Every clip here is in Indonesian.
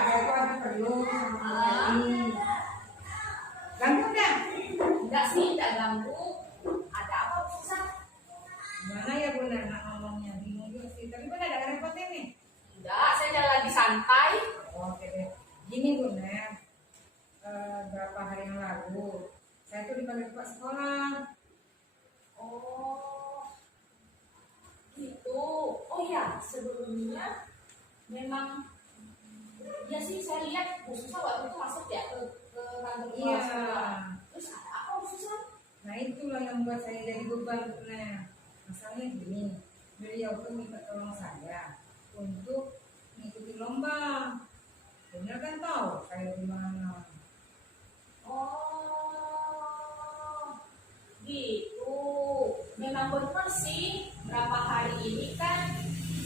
saya tuh ada perlu sama ini. Ganggu enggak? Enggak sih, enggak ganggu. Ada apa susah? Gimana ya Bunda nak ngomongnya, bingung juga sih. Tapi Bunda ada repotnya nih. Enggak, saya jalan lagi santai. Oke deh. Gini Bunda, berapa hari yang lalu saya tuh dipanggil Pak sekolah. Oh, gitu. Oh ya, sebelumnya memang ya sih saya lihat Bu Susan waktu itu masuk ya ke kantor Iya. sekolah. Terus ada apa Bu Susan? Nah itulah yang membuat saya jadi beban. Nah, masalahnya gini, beliau tuh minta tolong saya untuk mengikuti lomba. Benar kan tahu saya di mana? Oh, gitu. Memang benar sih. Berapa hari ini kan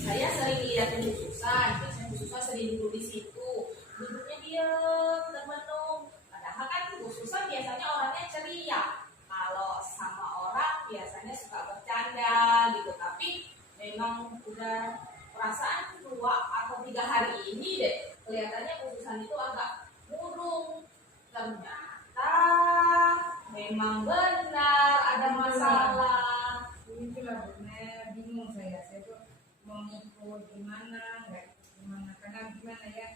saya sering lihat Bu Susan. Biasanya Bu Susan sering duduk di situ. Duduknya diam dan menung. Padahal kan Bu Susan biasanya orangnya ceria. Kalau sama orang biasanya suka bercanda gitu. Tapi memang udah perasaan 2 atau 3 hari ini deh kelihatannya Bu Susan itu agak murung. Ternyata memang benar ada masalah. Itulah benar, bingung saya tuh mau ngikut gimana, nggak gimana, karena gimana ya,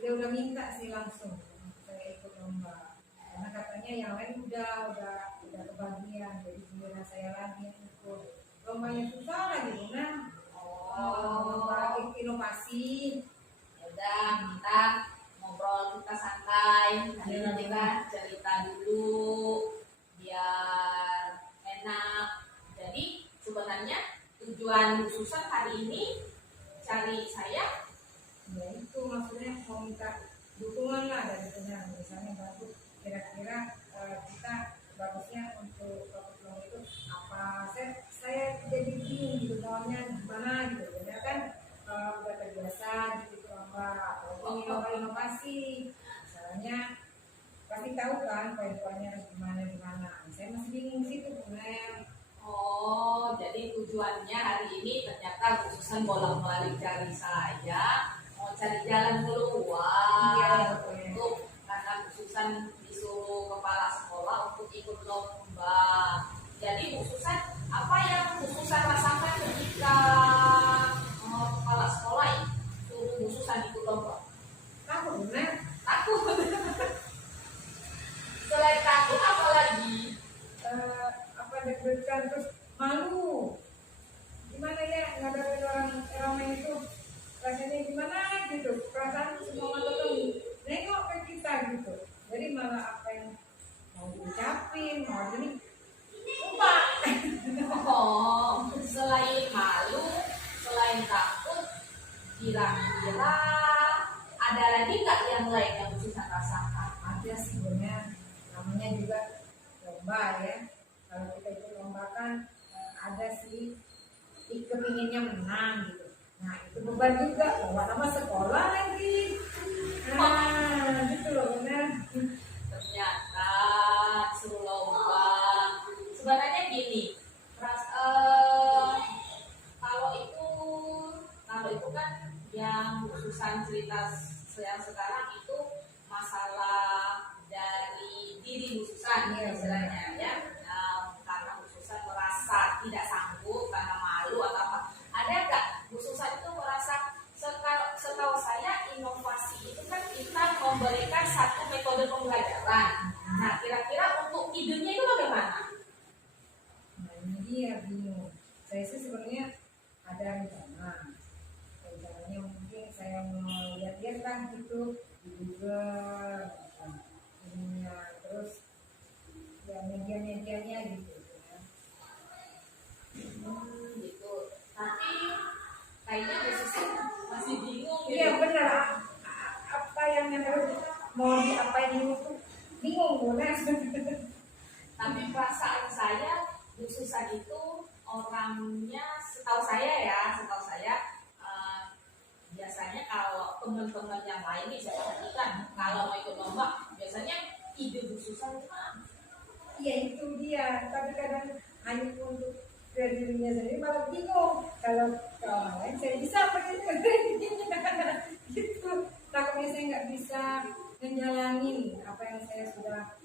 dia udah minta sih langsung saya ikut lomba, karena katanya yang lain udah kebagian, jadi giliran saya lagi yang ikut. Lombanya susah lagi benar. Lomba inovasi. Udah kita ngobrol, kita santai, nanti kita cerita dulu biar enak. Jadi sebenarnya tujuan Bu Susan hari ini cari saya Ya itu maksudnya mau minta dukungan lah dari benar, misalnya bantu kira-kira kita bagusnya untuk lomba itu apa. Saya jadi bingung gitu maunya gimana gitu, karena kan udah terbiasa gitu lomba atau lomba inovasi, misalnya pasti tahu kan poin-poinnya gimana. Saya masih bingung sih tuh benar. Oh, jadi tujuannya hari ini ternyata Bu Susan bolak-balik cari saya, mau cari jalan keluar. Iya, untuk karena Bu Susan disuruh kepala sekolah untuk ikut lomba. Jadi Bu Susan, apa yang Bu Susan rasakan ketika kepala sekolah suruh Bu Susan ikut lomba? Takut benar. Takut. Selain takut apa lagi? Deg-degan, terus malu, gimana ya ngadepin orang ramai itu, rasanya gimana gitu, perasaan semua mata tuh nengok ke kita gitu, jadi malah apa yang mau diucapin mau gini lupa. Oh, selain malu, selain takut, kira-kira ada lagi nggak yang lain yang Bu Susan rasakan? Ada sih benar, namanya juga lomba ya. Kalau kita itu lomba kan ada sih kepinginnya menang gitu. Nah itu beban juga, bawa nama sekolah lagi. Nah gitu loh benar. Ternyata suruh lomba. Sebenarnya gini, kalau itu kan yang Bu Susan cerita yang sekarang itu masalah dari diri Bu Susan istilahnya ya. Karena Bu Susan merasa tidak sanggup karena malu atau apa. Ada nggak Bu Susan itu merasa, setahu saya inovasi itu kan kita memberikan satu metode pembelajaran. Nah kira-kira untuk idenya itu bagaimana? Nah ini dia bingung. Saya sih sebenarnya ada rencananya mungkin saya mau lihat-lihat lah gitu di Google, terus ya media-medianya gitu. Gitu. Tapi kayaknya Bu Susan masih bingung. Iya benar. Apa yang harus mau diapain itu bingung benar. Tapi perasaan saya Bu Susan itu orangnya, setahu saya biasanya kalau teman-teman yang lain nih saya perhatikan kalau mau ikut lomba biasanya ide Bu Susan itu Iya itu dia. Tapi kadang hanya untuk ke dirinya sendiri malah bingung. Kalau ke orang lain saya bisa pakai gitu. takutnya saya nggak bisa menjalani apa yang saya sudah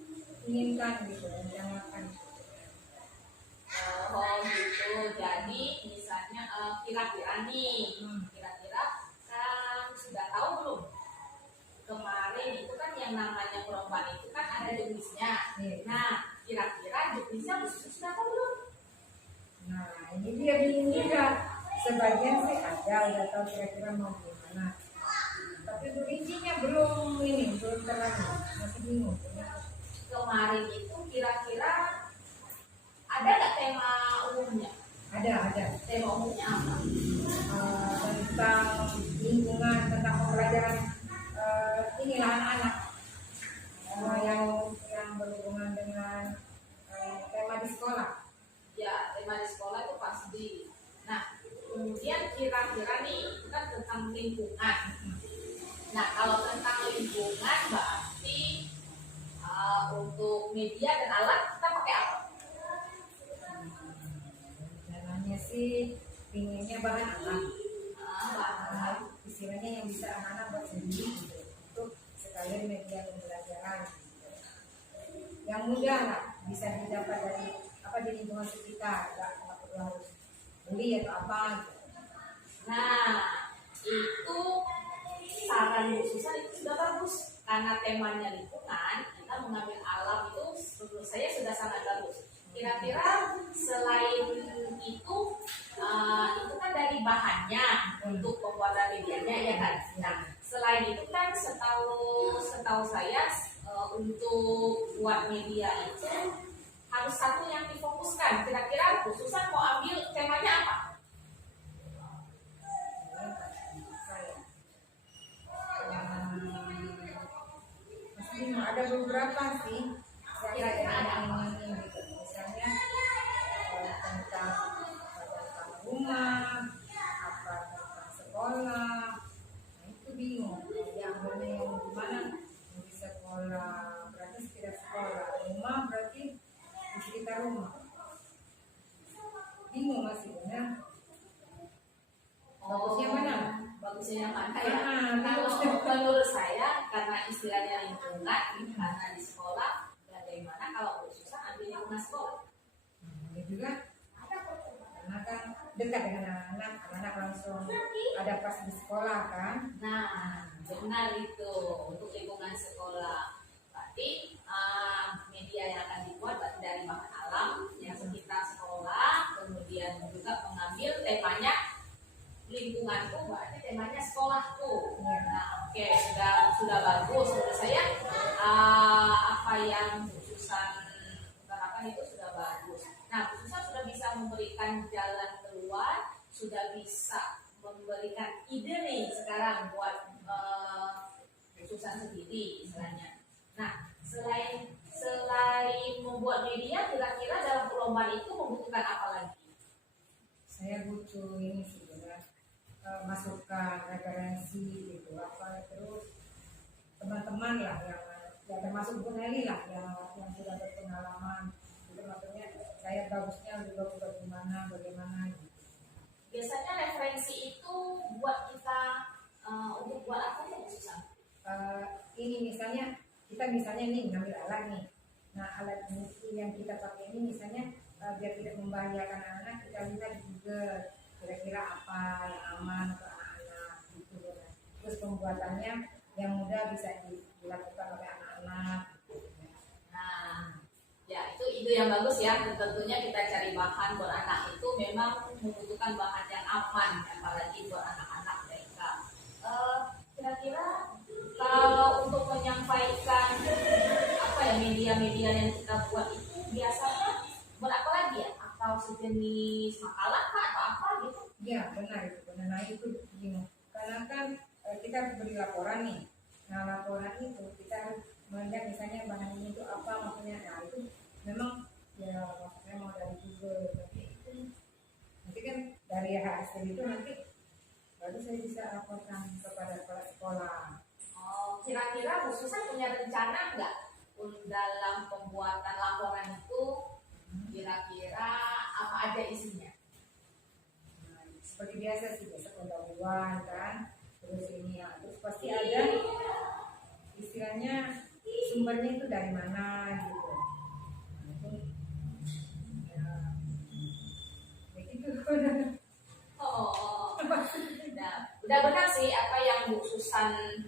inginkan gitu, rencanakan. Oh gitu. Jadi misalnya kira-kira nih, kira-kira kan sudah tahu belum? Kemarin itu kan yang namanya perlombaan itu kan ada jenisnya. Iya. Nah, kira-kira jenisnya sudah tahu belum? Nah, ini dia bingung juga. Sebagian sih ada, udah tahu kira-kira mau gimana. Tapi rincinya belum ini, belum terang, masih bingung. Kemarin itu kira-kira ada nggak tema umumnya? Ada. Tema umumnya apa? Tentang lingkungan, tentang pembelajaran inilah anak-anak. Yang berhubungan dengan tema di sekolah. Ya, tema di sekolah itu pasti. Nah, kemudian kira-kira nih itu kan tentang lingkungan. Nah, kalau tentang lingkungan berarti untuk media dan alat kita pakai apa? Namanya sih pinginnya bahan alat. Bahan. Istilahnya yang bisa anak-anak buat sendiri gitu. Untuk sekalian media pembelajaran gitu. Yang mudah lah bisa didapat dari di lingkungan sekitar, nggak perlu harus beli atau apa gitu. Nah, itu saran Bu Susan itu sudah bagus karena temanya lingkungan, kita mengambil alam itu menurut saya sudah sangat bagus. Kira-kira selain itu kan dari bahannya untuk pembuatan medianya ya kan. Nah, selain itu kan setahu saya untuk buat media itu harus satu yang difokuskan. Kira-kira Bu Susan mau ambil temanya apa? Ada beberapa sih Kira-kira ada apa? Gitu. Misalnya tentang rumah, apa tentang sekolah. Nah, itu bingung. Yang mana yang gimana? Di sekolah berarti sekitar sekolah, rumah berarti di sekitar rumah. Bingung masih benar. Bagusnya mana? Bagusnya yang mana ya? Kalau Bagus. menurut saya karena istilahnya lingkungan, karena di sekolah, bagaimana kalau Bu Susan ambil lingkungan sekolah? Ini juga karena kan dekat dengan anak-anak langsung ada pas di sekolah kan. Nah, benar itu untuk lingkungan sekolah. Berarti media yang akan dibuat dari bahan alam yang sekitar sekolah, kemudian juga mengambil temanya lingkunganku, berarti temanya sekolahku. Nah, oke, sudah bagus menurut saya. Apa yang Bu Susan utarakan itu sudah bagus. Nah, Bu Susan sudah bisa memberikan jalan keluar, sudah bisa memberikan ide nih sekarang buat Bu Susan sendiri istilahnya. Nah, selain membuat media, kira-kira dalam perlombaan itu membutuhkan apa lagi? Saya butuh ini sih masukan referensi gitu apa, terus teman-teman lah yang termasuk Bu Nelly lah yang sudah berpengalaman gitu, maksudnya saya bagusnya juga bagaimana gitu. Biasanya referensi itu buat kita untuk buat apa ya susah? Ini misalnya kita nih ngambil alat nih, nah alat yang kita pakai ini misalnya biar tidak membahayakan anak, kita lihat di Google kira-kira apa yang aman untuk anak-anak gitu. Terus pembuatannya yang mudah bisa dilakukan oleh anak-anak gitu. Nah, ya itu ide yang bagus ya. Tentunya kita cari bahan buat anak itu memang membutuhkan bahan yang aman, apalagi buat anak-anak mereka. Kira-kira kalau untuk menyampaikan apa ya media-media yang kita buat itu biasanya buat apa lagi ya? Atau sejenis makalah kah atau apa gitu? Ya benar itu benar. Nah itu begini, karena kan kita harus beri laporan nih. Nah laporan itu kita harus melihat misalnya bahan ini itu apa maksudnya. Nah itu memang ya maksudnya mau dari Google, tapi itu nanti kan dari hasil itu nanti baru saya bisa laporkan kepada kepala sekolah. Oh, kira-kira Bu Susan punya rencana nggak dalam pembuatan laporan itu? Kira-kira apa aja isinya? Nah, seperti biasa sih, biasa pendahuluan kan, terus ini ya, terus pasti ada istilahnya sumbernya itu dari mana gitu. Nah, itu ya begitu. Oh, nah, udah benar sih apa yang Bu Susan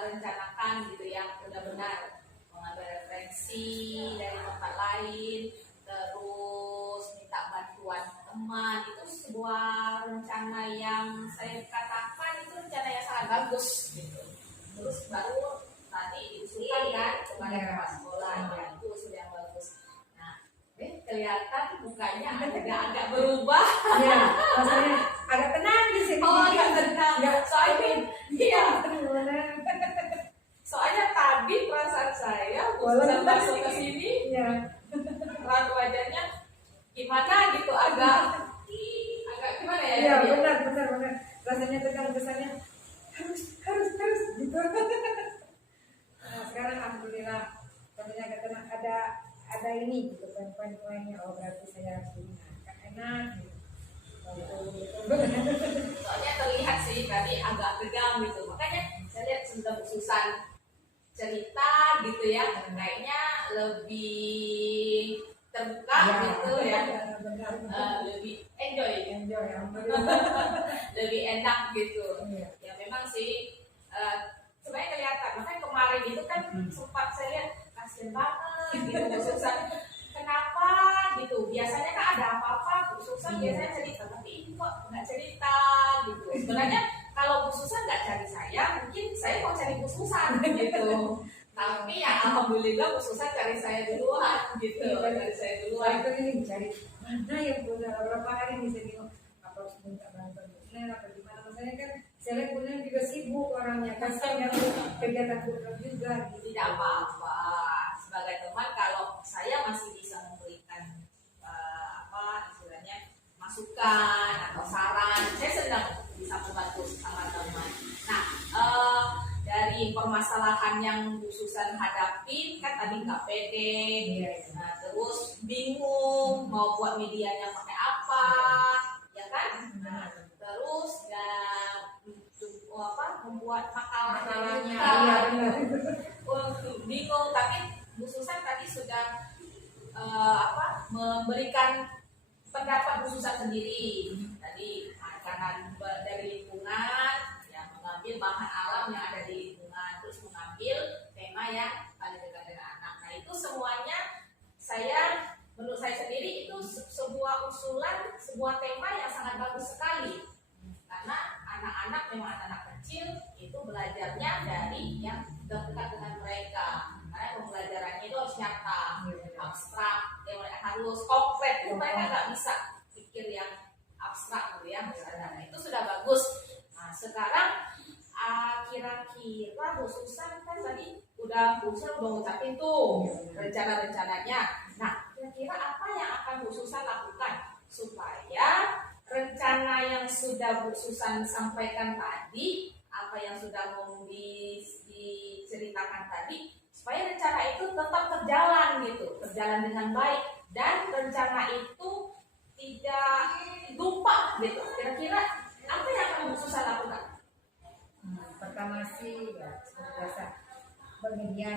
rencanakan gitu ya, udah benar mengambil referensi dari tempat lain, terus minta bantuan teman, itu sebuah rencana yang saya katakan itu rencana yang sangat bagus gitu. Terus baru tadi diusulkan kan kepada Iya. kepala sekolah, Iya. ya, itu usul yang bagus. Nah, kelihatan mukanya agak berubah. Ya, rasanya agak tenang di sini. Oh, agak tenang. Ya, Soalnya, iya. tenang. Soalnya tadi perasaan saya Walau sudah tadi. masuk ke sini, Ya, raut wajahnya gimana gitu, agak gimana ya? ya dia? benar. Rasanya tegang, kesannya harus gitu. Nah, sekarang alhamdulillah tentunya ada ini gitu poin-poinnya. Oh, berarti saya harus ini enak gitu. Soalnya terlihat sih tadi agak tegang gitu, makanya saya lihat sudah Susan cerita gitu ya, kayaknya lebih terbuka gitu ya, Benar. lebih enjoy, Enjoy, alhamdulillah. lebih enak gitu. Iya. Ya memang sih sebenarnya kelihatan, makanya kemarin itu kan sempat saya lihat kasian banget gitu Bu Susan, kenapa gitu, biasanya kan ada apa-apa Bu Susan biasanya cerita, tapi ini kok nggak cerita gitu. Sebenarnya kalau Bu Susan nggak cari saya, mungkin saya mau cari Bu Susan gitu, tapi ya alhamdulillah Bu Susan cari saya duluan gitu, cari saya duluan. Itu ini cari mana yang udah berapa hari bisa bingung apa harus minta bantuan Bunen apa gimana, maksudnya kan saya lihat Bunen juga sibuk orangnya, kasihan yang kegiatan program juga gitu. Tidak apa-apa, sebagai teman kalau saya masih bisa memberikan istilahnya masukan atau saran, saya sedang bisa membantu sama teman. Nah, dari permasalahan yang Bu Susan hadapin kan tadi nggak pede, Iya. nah terus bingung mau buat medianya pakai apa, ya kan? Nah, terus membuat makalahnya Iya benar. bingung. Tapi Bu Susan tadi sudah memberikan pendapat Bu Susan sendiri tadi, karena dari lingkungan yang mengambil bahan alam yang ada di lingkungan, terus mengambil tema yang paling dekat dengan anak. Nah itu semuanya menurut saya sendiri itu sebuah usulan, sebuah tema yang sangat bagus sekali, karena anak-anak memang anak kecil itu belajarnya dari yang dekat dengan mereka, karena pembelajarannya itu harus nyata, abstrak, yang mereka harus konkret, itu mereka nggak bisa pikir yang abstrak gitu ya. Nah, itu sudah bagus. Nah sekarang kira-kira Bu Susan kan tadi udah ngucapin tuh rencana-rencananya. Nah kira-kira apa yang akan Bu Susan lakukan supaya rencana yang sudah Bu Susan sampaikan tadi, apa yang sudah mau diceritakan tadi, supaya rencana itu tetap terjalan dengan baik, dan rencana itu tidak lupa gitu. Kira-kira apa yang akan Bu Susan lakukan? Pertama sih ya seperti biasa bermedia.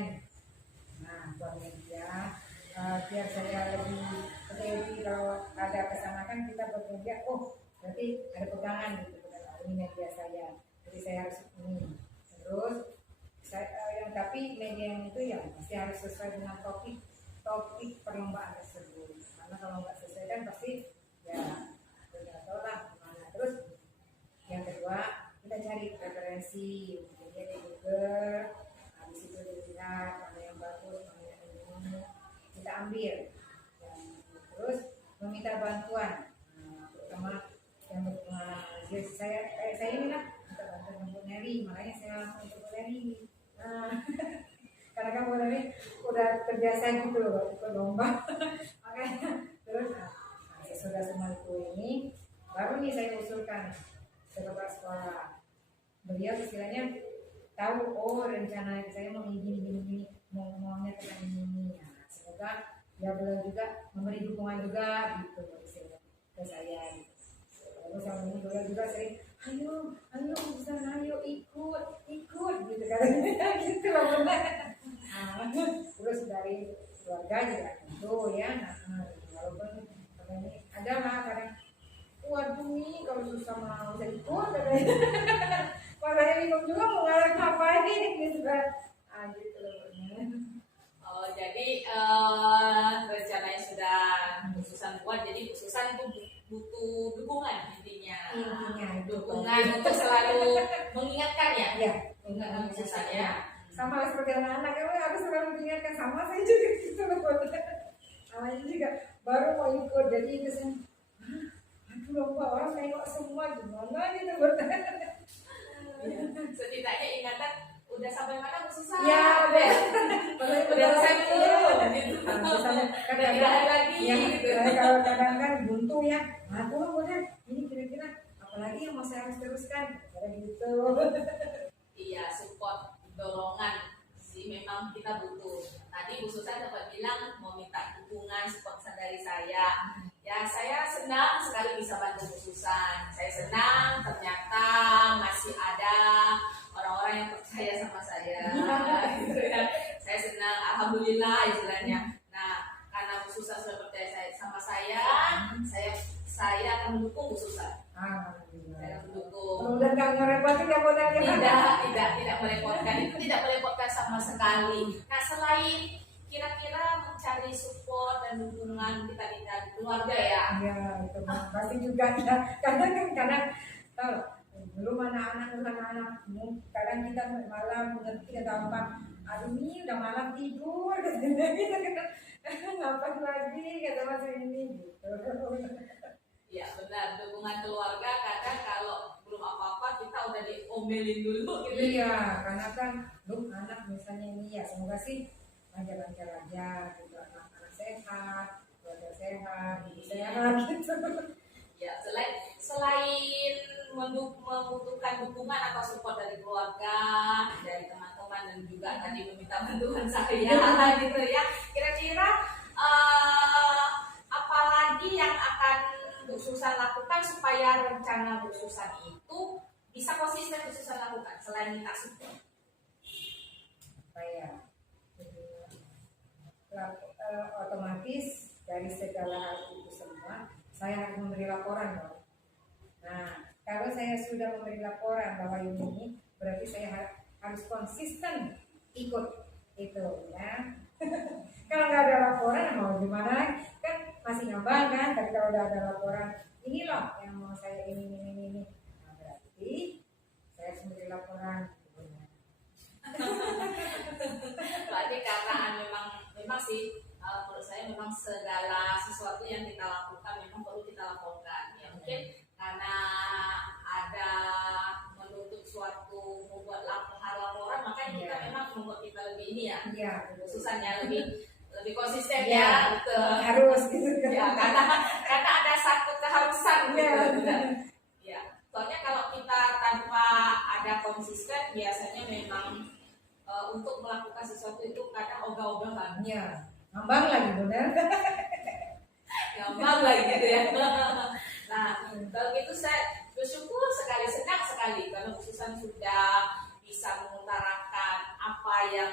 Nah, bermedia biar saya lebih peduli kalau ada kesamakan kita bermedia. Oh, berarti ada pegangan gitu, ini media saya. Jadi saya harus ini. Terus tapi media yang itu ya pasti harus sesuai dengan topik perlombaan tersebut. Karena kalau nggak sesuai kan pasti ya tidak tahu lah gimana. Terus yang kedua kita cari referensi media di Google. Habis itu dilihat mana yang bagus, mana yang ini kita ambil. Dan terus meminta bantuan. Terutama yang berhubungan saya ini lah minta bantuan Bu Neri, makanya saya langsung ke Bu Neri. Karena kan Bu Neri udah terbiasa gitu loh ikut lomba. Makanya terus sesudah semua itu ini baru nih saya usulkan ke kepala sekolah. Beliau istilahnya tahu, oh rencana saya mau gini maunya tentang ini. Nah, semoga ya beliau juga memberi dukungan juga gitu istilahnya ke saya. Terus sama ini beliau juga sering ayo Susan, ayo ikut gitu kan. Gitu loh benar. Nah, terus dari keluarga juga gitu ya. Nah, walaupun ini ada lah kadang, waduh nih kalau susah mau bisa ikut katanya. Makanya bingung juga mau ngapain gitu kan. Gitu loh benar. Oh, jadi rencananya sudah khususan buat, jadi khususan itu butuh dukungan intinya. Intinya itu Dukungan untuk selalu mengingatkan ya. Iya, Mengingatkan khususan ya. sama seperti anak-anak kan harus selalu diingatkan, sama saya juga gitu loh. Namanya juga baru mau ikut jadi kesan, aduh lomba orang nengok semua gimana gitu buat. Setidaknya ingatan udah sampai mana khususan. Ya udah. Udah selesai belum gitu. Misalnya Udah tidak ada lagi ya, gitu. kalau kadang kan buntu ya, tuh bener ini kira-kira apalagi yang mau saya harus teruskan kayak gitu. Iya, support, dorongan sih memang kita butuh. Tadi Bu Susan sempat bilang mau minta dukungan, support dari saya. Ya, saya senang sekali bisa bantu Bu Susan. Saya senang ternyata masih ada orang-orang yang percaya sama saya. Gitu ya. Saya senang, alhamdulillah istilahnya. Nah, karena Bu Susan sudah percaya sama saya akan mendukung Bu Susan. Saya akan mendukung. Udah nggak ngerepotin ya modalnya. Tidak merepotkan, itu tidak merepotkan sama sekali. Nah, selain kira-kira mencari support dan dukungan kita di keluarga ya. Iya, itu pasti juga ya. Kadang tahu belum anak-anak kadang kita malam mengerti atau apa, aduh ini udah malam tidur gitu ngapain lagi kata mas ini gitu. Ya benar, dukungan keluarga kadang kalau belum apa-apa kita udah diomelin dulu gitu. Iya, karena kan anak misalnya ini ya semoga sih lancar-lancar aja gitu, anak-anak sehat, keluarga sehat, ibu sehat gitu. Ya, selain membutuhkan dukungan atau support dari keluarga, dari teman-teman dan juga tadi meminta bantuan saya gitu ya. Kira-kira apalagi yang akan Bu Susan lakukan supaya rencana Bu Susan itu bisa konsisten Bu Susan lakukan selain minta support? Saya otomatis dari segala hal itu semua saya harus memberi laporan dong. Nah, kalau saya sudah memberi laporan bahwa ini berarti saya harus konsisten ikut itu ya. Kalau nggak ada laporan mau gimana? Kan masih ngambang kan. Tapi kalau udah ada laporan, ini loh yang mau saya ini. Nah, berarti saya harus memberi laporan. Berarti karena memang sih menurut saya memang segala sesuatu yang kita lakukan memang perlu kita laporkan. Ya mungkin karena ada menuntut suatu membuat laporan, makanya kita memang membuat kita lebih ini ya. Iya. Khususannya lebih konsisten ya. Gitu. Harus gitu. Ya karena ada satu keharusan gitu. Ya. Soalnya kalau kita tanpa ada konsisten biasanya memang untuk melakukan sesuatu itu kadang ogah-ogahan. Iya. Ngambang lagi benar. Ngambang lagi gitu ya. Nah, kalau gitu saya bersyukur sekali, senang sekali karena khususan sudah bisa mengutarakan apa yang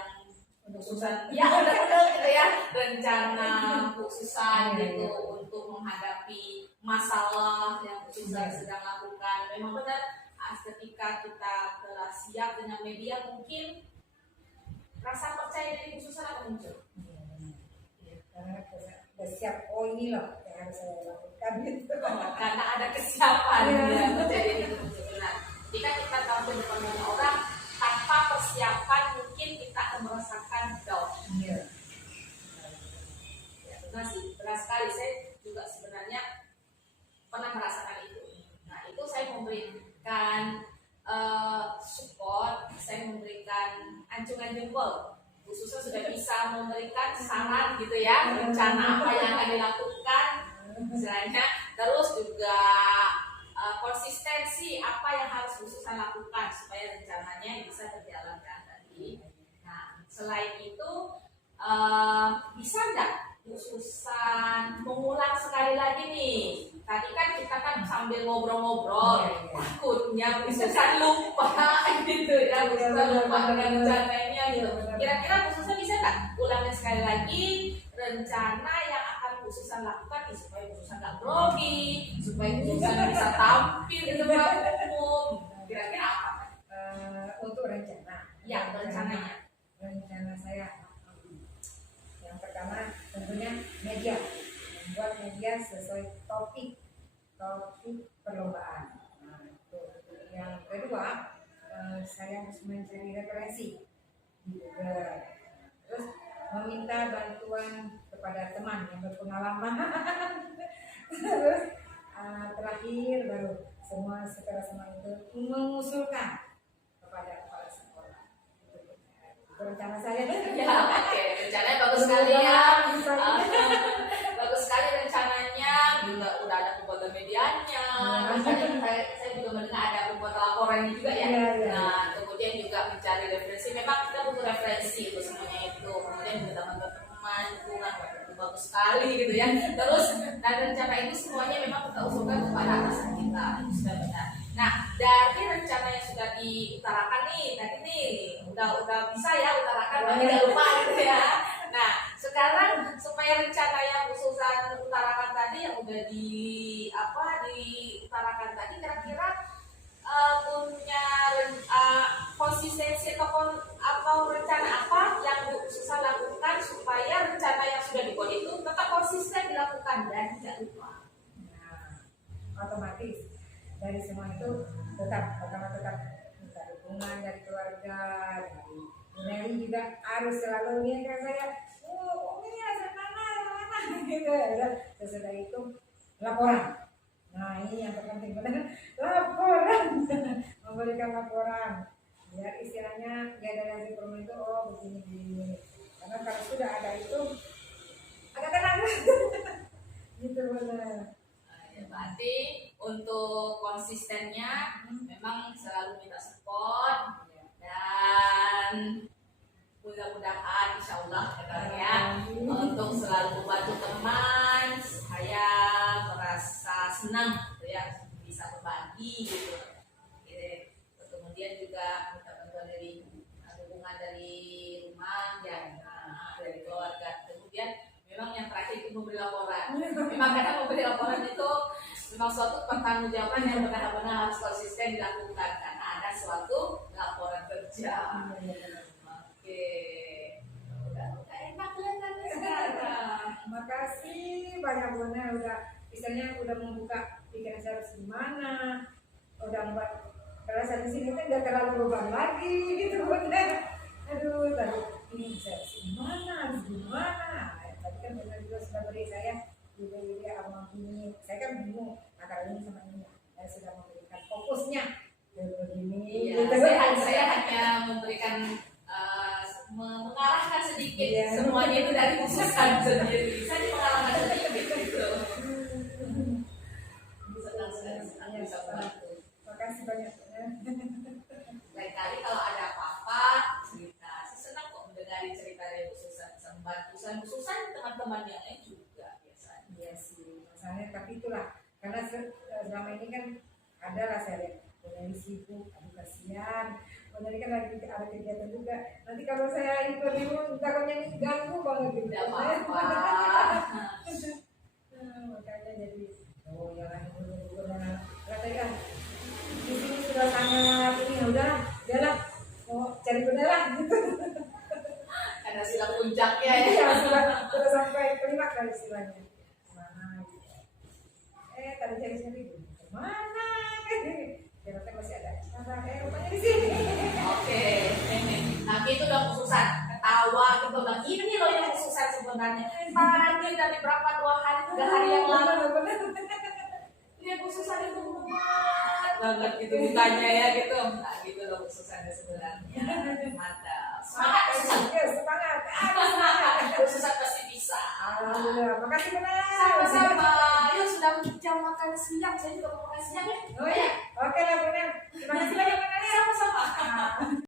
khususan ya benar gitu ya, rencana khususan gitu untuk menghadapi masalah yang khususan sedang lakukan. Memang benar ketika kita telah siap dengan media mungkin rasa percaya diri khususan akan muncul. Karena sudah siap, ini loh yang harus saya lakukan gitu. Karena ada kesiapan ya. Jadi itu benar. Jika kita tahu di depan banyak orang tanpa persiapan mungkin kita akan merasakan down. Iya. Ya, benar sih. Benar sekali. Saya juga sebenarnya pernah merasakan itu. Nah, itu saya memberikan support, saya memberikan ancungan jempol. Khususnya sudah bisa memberikan saran gitu ya, rencana apa yang akan dilakukan misalnya, terus juga konsistensi apa yang harus khususnya lakukan supaya rencananya bisa terjalankan tadi. Nah, selain itu bisa nggak khususan mengulang sekali lagi nih tadi kan kita kan sambil ngobrol-ngobrol, Iya, iya. takutnya Bu Susan lupa gitu ya, Bu Susan lupa dengan rencananya gitu. Kira-kira Bu Susan bisa nggak ulangin sekali lagi rencana yang akan Bu Susan lakukan nih, supaya Bu Susan nggak grogi, supaya Bu Susan bisa tampil di depan umum. Kira-kira apa? Untuk rencana. Ya, rencananya. Rencana saya yang pertama tentunya media, membuat media sesuai topik perlombaan. Nah, itu. Yang kedua, saya harus mencari referensi di Google. Terus meminta bantuan kepada teman yang berpengalaman. Terus terakhir baru setelah semua itu mengusulkan kepada kepala sekolah. Itu rencana saya. Ya, oke, rencananya bagus sekali ya. Bagus sekali rencananya. Juga udah ada pembuatan medianya. Saya juga mendengar ada pembuatan laporannya juga ya. Iya, iya. Nah, kemudian juga mencari referensi. Memang kita butuh referensi itu semuanya itu. Kemudian juga teman-teman dukungan, itu bagus sekali gitu ya. Terus dan rencana itu semuanya memang kita usulkan kepada atasan kita. Itu sudah benar. Nah, dari rencana yang sudah diutarakan nih tadi nih udah bisa ya utarakan, tapi tidak lupa gitu ya. Nah, sekarang supaya rencana yang Bu Susan utarakan tadi yang udah diutarakan tadi, kira-kira punya konsistensi atau rencana apa yang Bu Susan lakukan supaya rencana yang sudah dibuat itu tetap konsisten dilakukan dan tidak lupa. Nah, otomatis dari semua itu tetap minta dukungan dari keluarga, dari Nelly juga harus selalu mengingatkan saya, Umi asal mana gitu ya. Sesudah itu laporan. Nah, ini yang terpenting benar, laporan. Memberikan laporan biar istilahnya dia dari hasil permen itu begini. Karena kalau sudah ada itu agak tenang. Gitu benar. Ya, berarti untuk konsistennya memang selalu minta support dan mudah-mudahan insya Allah ya untuk selalu membantu teman, saya merasa senang gitu ya bisa berbagi gitu. Kemudian juga minta bantuan dari dukungan dari rumah ya, dari keluarga. Kemudian memang yang terakhir itu memberi laporan. Memang kadang memberi laporan itu memang suatu pertanggungjawaban yang benar-benar harus konsisten dilakukan karena ada suatu laporan kerja. Oke, udah enak kelihatannya sekarang. Makasih banyak Bunda udah membuka pikiran saya harus gimana, udah membuat perasaan di sini kan udah terlalu beban lagi gitu Bunda. Aduh, tadi ini saya harus gimana? Tadi kan Bunda juga sudah beri saya ide-ide awal ini. Saya kan bingung antara ini sama ini. Saya sudah memberikan fokusnya begini. Iya, gitu. saya hanya memberikan mengarahkan sedikit, Iya. semuanya itu dari khususan sendiri. Saya mengarahkan sedikit gitu. Senang bisa bantu. Makasih banyak. Lain kali kalau ada apa-apa cerita, saya senang kok mendengar cerita dari Bu Susan, Bu Susan teman-teman yang lain juga biasanya. Iya sih, masalahnya tapi itulah karena selama ini kan ada lah saya lihat Bunda sibuk, aduh kasihan. Bunda kan lagi ada kegiatan juga. Nanti kalau saya ikut ibu, takutnya ini ganggu banget gitu. Tidak apa-apa. Makanya jadi jangan dulu katanya di sini sudah sangat ini udahlah mau cari Bunda lah gitu. Karena sila puncaknya ya. Iya, sudah sampai kelima kali istilahnya. Mana gitu. Tadi cari kemana? Ternyata masih ada acara rupanya di sini. Oke. Nah, itu udah khususan ketawa gitu bilang ini loh yang khususan sebenarnya. Tadi dari berapa 2 hari 3 hari yang lalu dia khususan itu kuat banget gitu mukanya ya gitu. Nah, gitu loh khususannya sebenarnya. Mantap. Semangat khususan. Semangat. Semangat. Khususan pasti bisa. Alhamdulillah. Makasih benar. Sama-sama. Yuk sudah jam makan siang. Saya juga mau makan siang ya. Oh iya. Oke lah benar. Terima kasih banyak benar ya. Sama-sama.